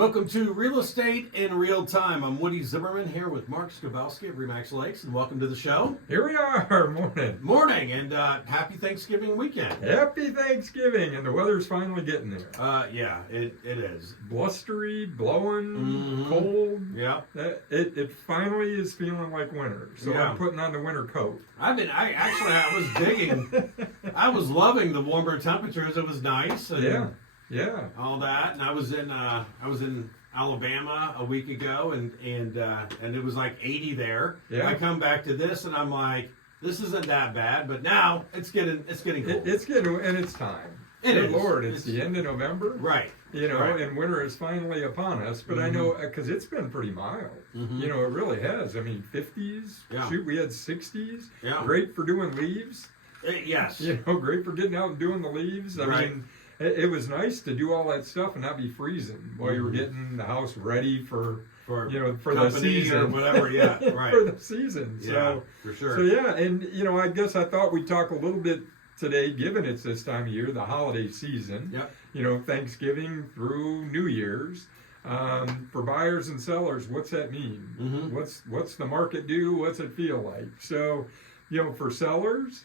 Welcome to Real Estate in Real Time. I'm Woody Zimmerman here with Mark Skabowski of Remax Lakes, and welcome to the show. Here we are, morning. Morning, and happy Thanksgiving weekend. Happy Thanksgiving, and the weather's finally getting there. Yeah, it is. Blustery, blowing, Mhm. cold. Yeah. It finally is feeling like winter, so Yeah. I'm putting on the winter coat. I was digging. I was loving the warmer temperatures. It was nice. And Yeah. all that, and I was in Alabama a week ago, and it was like 80 there. Yeah. I come back to this, and I'm like, this isn't that bad, but now it's getting cold. It's getting, and it's time. It Good is. Lord, it's the end of November. Right. You know, Right. and winter is finally upon us. But I know, because it's been pretty mild. Mhm. You know, it really has. I mean, 50s. Yeah. Shoot, we had 60s. Yeah. Great for doing leaves. Yes. You know, great for getting out and doing the leaves. I Right. mean, it was nice to do all that stuff and not be freezing while you were getting the house ready for For the company season or whatever. Yeah. Right. for the season. Yeah. So, For sure. so yeah, and you know, I guess I thought we'd talk a little bit today, given it's this time of year, the holiday season. Yep. You know, Thanksgiving through New Year's. For buyers and sellers, what's that mean? Mhm. What's the market do? What's it feel like? So, you know, for sellers,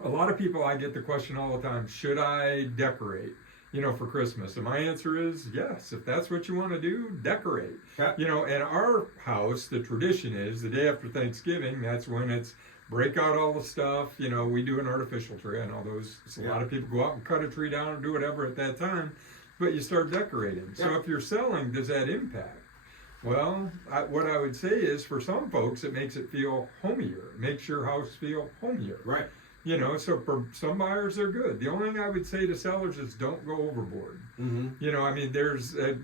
a lot of people, I get the question all the time, should I decorate, you know, for Christmas? And my answer is yes. If that's what you want to do, decorate. Okay. You know, and our house, the tradition is the day after Thanksgiving, that's when it's break out all the stuff. You know, we do an artificial tree. I know a lot of people go out and cut a tree down and do whatever at that time, but you start decorating. So Yeah. if you're selling, does that impact? Well, what I would say is for some folks, it makes it feel homier. It makes your house feel homier. Right. You know, so for some buyers, they're good. The only thing I would say to sellers is don't go overboard. Mm-hmm. You know, I mean,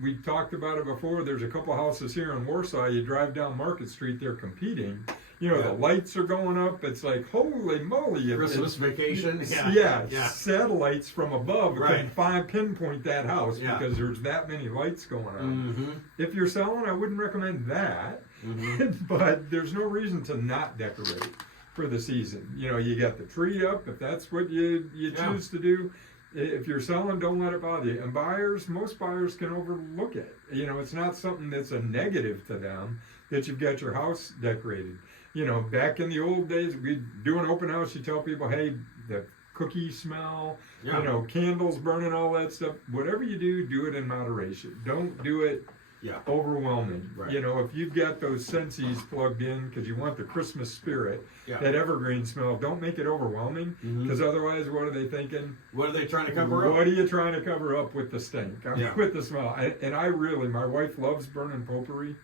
we talked about it before. There's a couple houses here in Warsaw. You drive down Market Street, they're competing. You know, Yeah. the lights are going up. It's like, holy moly. Christmas vacation. Yeah. Satellites from above Right. can pinpoint that house Yeah. because there's that many lights going on. Mm-hmm. If you're selling, I wouldn't recommend that. Mm-hmm. But there's no reason to not decorate for the season. You know, you got the tree up if that's what you Yeah. choose to do. If you're selling, don't let it bother you. And buyers, most buyers can overlook it. You know, it's not something that's a negative to them that you've got your house decorated. You know, back in the old days, we'd do an open house, you tell people, hey, the cookie smell, Yeah. you know, candles burning, all that stuff. Whatever you do it in moderation. Don't do it Yeah. overwhelming. Right. You know, if you've got those Sensies plugged in because you want the Christmas spirit, Yeah. that evergreen smell, don't make it overwhelming Mhm. because otherwise, what are they thinking? What are they trying to cover up? What are you trying to cover up with the stink? I mean, Yeah. with the smell. And I really, my wife loves burning potpourri.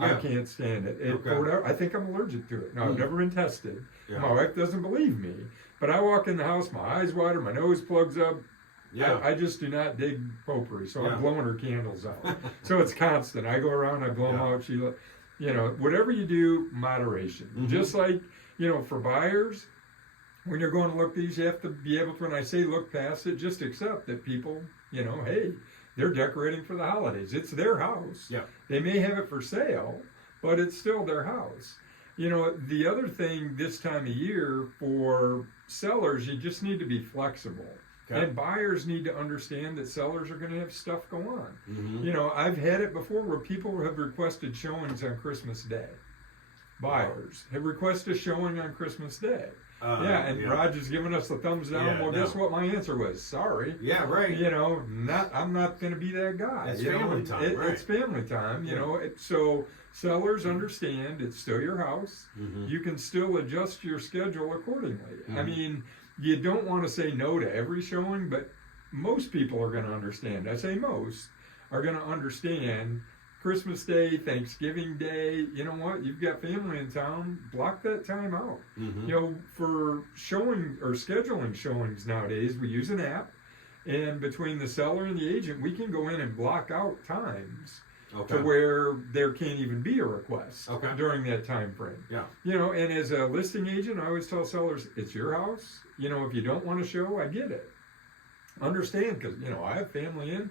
I Yeah. can't stand it. Okay. For whatever, I think I'm allergic to it. Now, I've Mm. never been tested. Yeah. My wife doesn't believe me. But I walk in the house, my eyes water, my nose plugs up. Yeah. I just do not dig potpourri, so Yeah. I'm blowing her candles out. So it's constant. I go around, I blow them Yeah. out. You know, whatever you do, moderation. Mhm. Just like, you know, for buyers, when you're going to look these, you have to be able to, when I say look past it, just accept that people, you know, hey, they're decorating for the holidays. It's their house. Yeah. They may have it for sale, but it's still their house. You know, the other thing this time of year for sellers, you just need to be flexible. Okay. And buyers need to understand that sellers are going to have stuff go on. Mm-hmm. You know, I've had it before where people have requested showings on Christmas Day. Buyers have requested a showing on Christmas Day. Yeah, and Roger's giving us the thumbs down. Yeah, Well, no. guess what my answer was? Sorry. Yeah, right. You know, I'm not going to be that guy. It's you know? family time, right. It's family time, you Yeah. know. So sellers understand it's still your house. Mm-hmm. You can still adjust your schedule accordingly. I Mhm. mean, you don't want to say no to every showing, but most people are going to understand. I say most are going to understand Christmas Day, Thanksgiving Day. You know what? You've got family in town. Block that time out. Mm-hmm. You know, for showing or scheduling showings nowadays, we use an app, and between the seller and the agent, we can go in and block out times Okay. to where there can't even be a request Okay. during that time frame. Yeah. You know, and as a listing agent, I always tell sellers, it's your house. You know, if you don't want to show, I get it. Understand, because, you know, I have family in.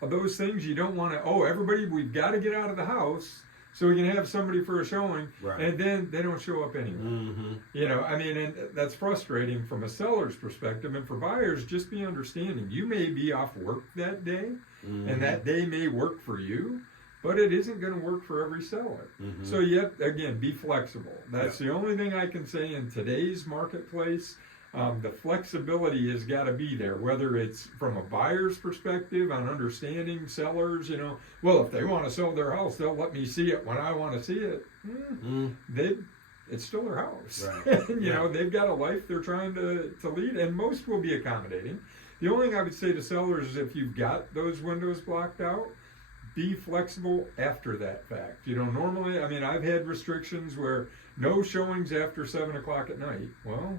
Those things you don't want to, everybody, we've got to get out of the house. so we can have somebody for a showing, Right. and then they don't show up anyway. Mm-hmm. You know, I mean, and that's frustrating from a seller's perspective, and for buyers, just be understanding. You may be off work that day, Mm-hmm. and that day may work for you, but it isn't going to work for every seller. Mm-hmm. So, yet again, be flexible. That's the only thing I can say in today's marketplace. The flexibility has got to be there, whether it's from a buyer's perspective on understanding sellers. You know, well, if they want to sell their house, they'll let me see it when I want to see it. It's still their house. Right. You know, they've got a life they're trying to lead, and most will be accommodating. The only thing I would say to sellers is if you've got those windows blocked out, be flexible after that fact. You know, normally, I mean, I've had restrictions where no showings after 7 o'clock at night. Well,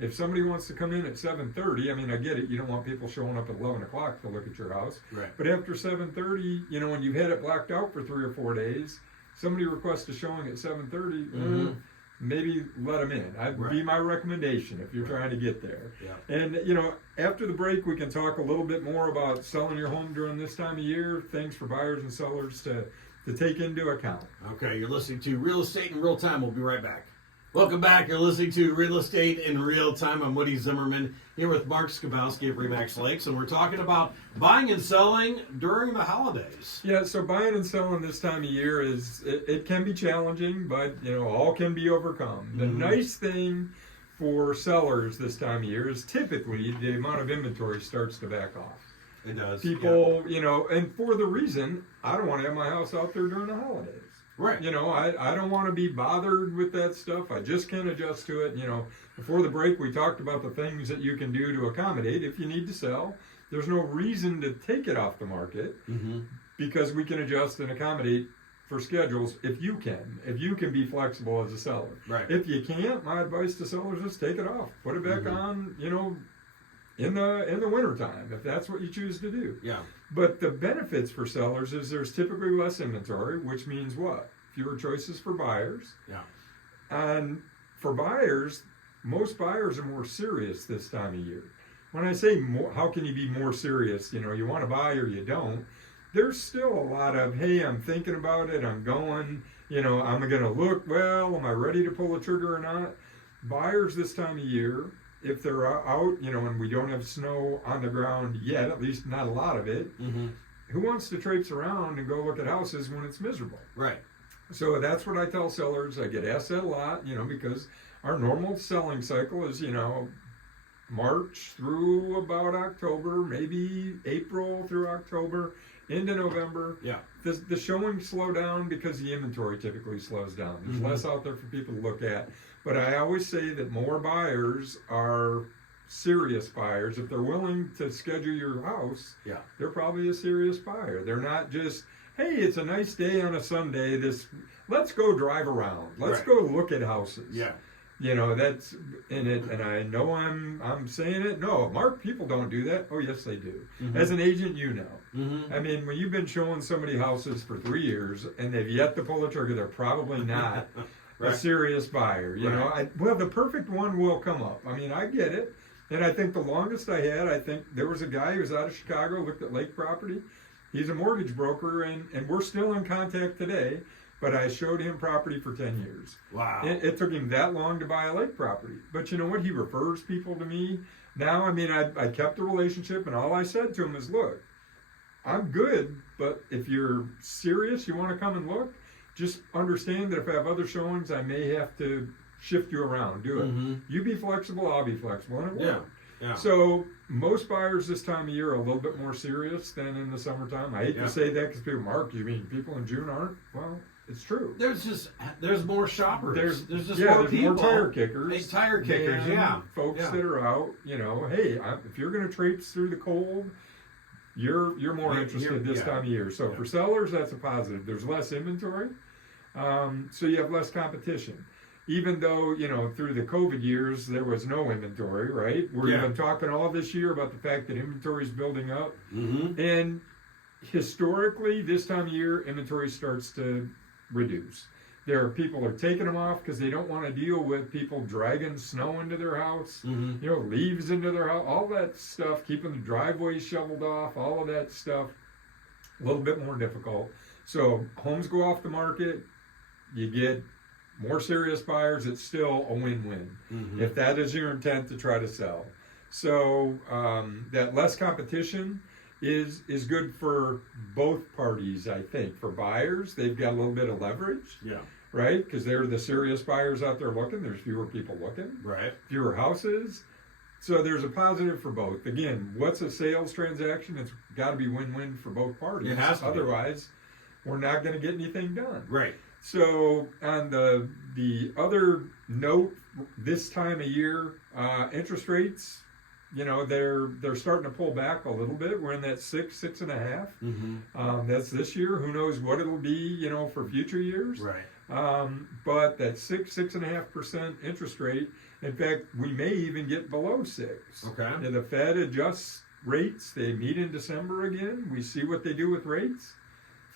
if somebody wants to come in at 7:30, I mean, I get it. You don't want people showing up at 11 o'clock to look at your house. Right. But after 7:30, you know, when you've had it blacked out for 3 or 4 days, somebody requests a showing at 7:30, maybe let them in. That'd be my recommendation if you're trying to get there. Yeah. And, you know, after the break, we can talk a little bit more about selling your home during this time of year, things for buyers and sellers to take into account. Okay, you're listening to Real Estate in Real Time. We'll be right back. Welcome back. You're listening to Real Estate in Real Time. I'm Woody Zimmerman here with Mark Skabowski of Remax Lakes, and we're talking about buying and selling during the holidays. Yeah, so buying and selling this time of year it can be challenging, but you know, all can be overcome. The nice thing for sellers this time of year is typically the amount of inventory starts to back off. It does. People, you know, and for the reason I don't want to have my house out there during the holidays. Right. You know, I don't want to be bothered with that stuff. I just can't adjust to it. You know, before the break, we talked about the things that you can do to accommodate if you need to sell. There's no reason to take it off the market because we can adjust and accommodate for schedules if you can be flexible as a seller. Right. If you can't, my advice to sellers is take it off. Put it back on, you know, in the wintertime, if that's what you choose to do. Yeah. But the benefits for sellers is there's typically less inventory, which means what? Fewer choices for buyers. Yeah. And for buyers, most buyers are more serious this time of year. When I say more, how can you be more serious? You know, you want to buy or you don't. There's still a lot of, hey, I'm thinking about it, I'm going, you know, I'm going to look, well, am I ready to pull the trigger or not? Buyers this time of year, if they're out, you know, and we don't have snow on the ground yet, at least not a lot of it, who wants to traipse around and go look at houses when it's miserable? Right. So that's what I tell sellers. I get asked that a lot, you know, because our normal selling cycle is, you know, March through about October, maybe April through October, into November. Yeah. The showings slow down because the inventory typically slows down. There's less out there for people to look at. But I always say that more buyers are serious buyers. If they're willing to schedule your house, they're probably a serious buyer. They're not just, hey, it's a nice day on a Sunday. Let's go drive around. Let's go look at houses. Yeah. You know, that's in it, and I know I'm saying it. No, Mark, people don't do that. Oh, yes, they do. As an agent, you know. I mean, when you've been showing somebody houses for 3 years and they've yet to pull the trigger, they're probably not a serious buyer. You know, well, the perfect one will come up. I mean, I get it. And I think the longest I had, I think there was a guy who was out of Chicago, looked at lake property. He's a mortgage broker, and we're still in contact today. But I showed him property for 10 years. Wow. It took him that long to buy a lake property. But you know what? He refers people to me. Now, I mean, I kept the relationship, and all I said to him is, look, I'm good, but if you're serious, you want to come and look, just understand that if I have other showings, I may have to shift you around. Do it. You be flexible, I'll be flexible. And it worked. Yeah. So most buyers this time of year are a little bit more serious than in the summertime. I hate to say that because people, Mark, you mean people in June aren't? Well, it's true. There's more shoppers. There's just more more people. More tire kickers. Hey, tire kickers, folks that are out. You know, hey, if you're going to traipse through the cold, you're more interested this time of year. So for sellers, that's a positive. There's less inventory, so you have less competition. Even though, you know, through the COVID years, there was no inventory, right? We've been talking all this year about the fact that inventory is building up. And historically, this time of year, inventory starts to reduce. There are people are taking them off because they don't want to deal with people dragging snow into their house, you know, leaves into their house, all that stuff, keeping the driveways shoveled off, all of that stuff, a little bit more difficult. So homes go off the market, you get more serious buyers, it's still a win-win. Mhm. If that is your intent to try to sell. So that less competition is good for both parties, I think. For buyers, they've got a little bit of leverage, Yeah. right? Because they're the serious buyers out there looking. There's fewer people looking, Right. fewer houses. So there's a positive for both. Again, what's a sales transaction? It's got to be win-win for both parties. It has to be. Otherwise, we're not going to get anything done. Right. So on the other note, this time of year, interest rates, you know, they're starting to pull back a little bit. We're in that 6.5. Mm-hmm. That's this year. Who knows what it'll be, you know, for future years. Right. But that 6.5% interest rate. In fact, we may even get below 6. Okay. And the Fed adjusts rates. They meet in December again. We see what they do with rates.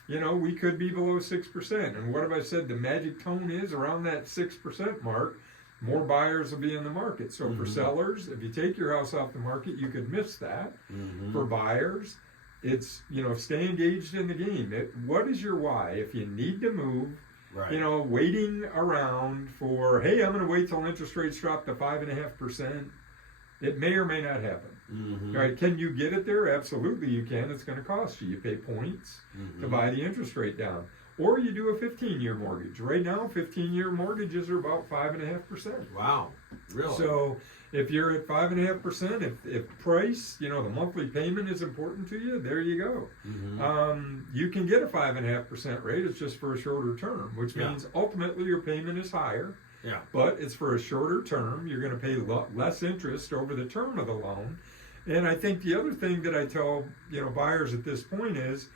You know, we could be below 6%. And what have I said? The magic tone is around that 6% mark. More buyers will be in the market. So for Mhm. sellers, if you take your house off the market, you could miss that. Mm-hmm. For buyers, it's, you know, stay engaged in the game. What is your why? If you need to move, Right. you know, waiting around for, hey, I'm going to wait till interest rates drop to 5.5%, it may or may not happen. Mm-hmm. All right, can you get it there? Absolutely, you can. It's going to cost you. You pay points Mm-hmm. to buy the interest rate down. Or you do a 15-year mortgage. Right now, 15-year mortgages are about 5.5%. Wow. Really? So if you're at 5.5%, if price, you know, the monthly payment is important to you, there you go. Mm-hmm. You can get a 5.5% rate. It's just for a shorter term, which Yeah. means ultimately your payment is higher, Yeah. but it's for a shorter term. You're going to pay less interest over the term of the loan. And I think the other thing that I tell, you know, buyers at this point is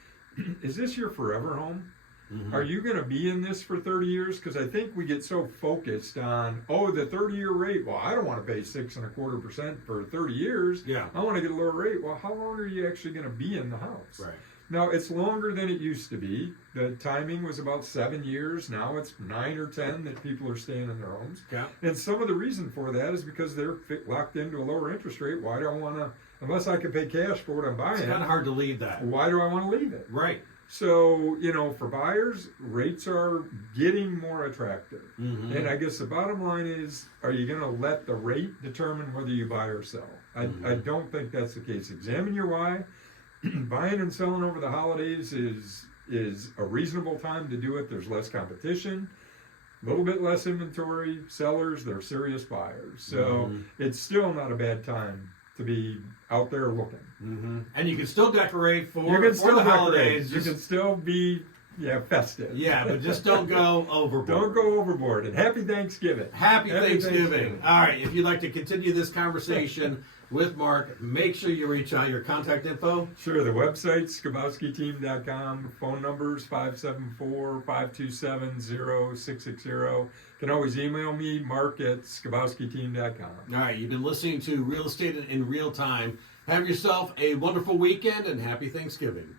this your forever home? Mm-hmm. Are you going to be in this for 30 years? Because I think we get so focused on, oh, the 30-year rate. Well, I don't want to pay 6.25% for 30 years. Yeah. I want to get a lower rate. Well, how long are you actually going to be in the house? Right. Now, it's longer than it used to be. The timing was about 7 years. Now it's 9 or 10 that people are staying in their homes. Okay. And some of the reason for that is because they're locked into a lower interest rate. Why do I want to, unless I can pay cash for what I'm buying, It's kind of hard to leave that. why do I want to leave it? Right. So, you know, for buyers, rates are getting more attractive. Mm-hmm. And I guess the bottom line is, are you going to let the rate determine whether you buy or sell? I don't think that's the case. Examine your why. Buying and selling over the holidays is a reasonable time to do it. There's less competition, a little bit less inventory. Sellers, they're serious buyers. So it's still not a bad time to be out there looking. Mm-hmm. And you can still decorate for, You can for still the decorate. holidays. You Just- can still be festive. yeah, but just don't go overboard. Don't go overboard. And happy Thanksgiving. Happy Happy Thanksgiving. Thanksgiving. All right, if you'd like to continue this conversation with Mark, make sure you reach out. Your contact info. Sure, the website, skabowskiteam.com. Phone numbers, 574-527-0660. You can always email me, mark at skabowskiteam.com. All right, you've been listening to Real Estate in Real Time. Have yourself a wonderful weekend and happy Thanksgiving.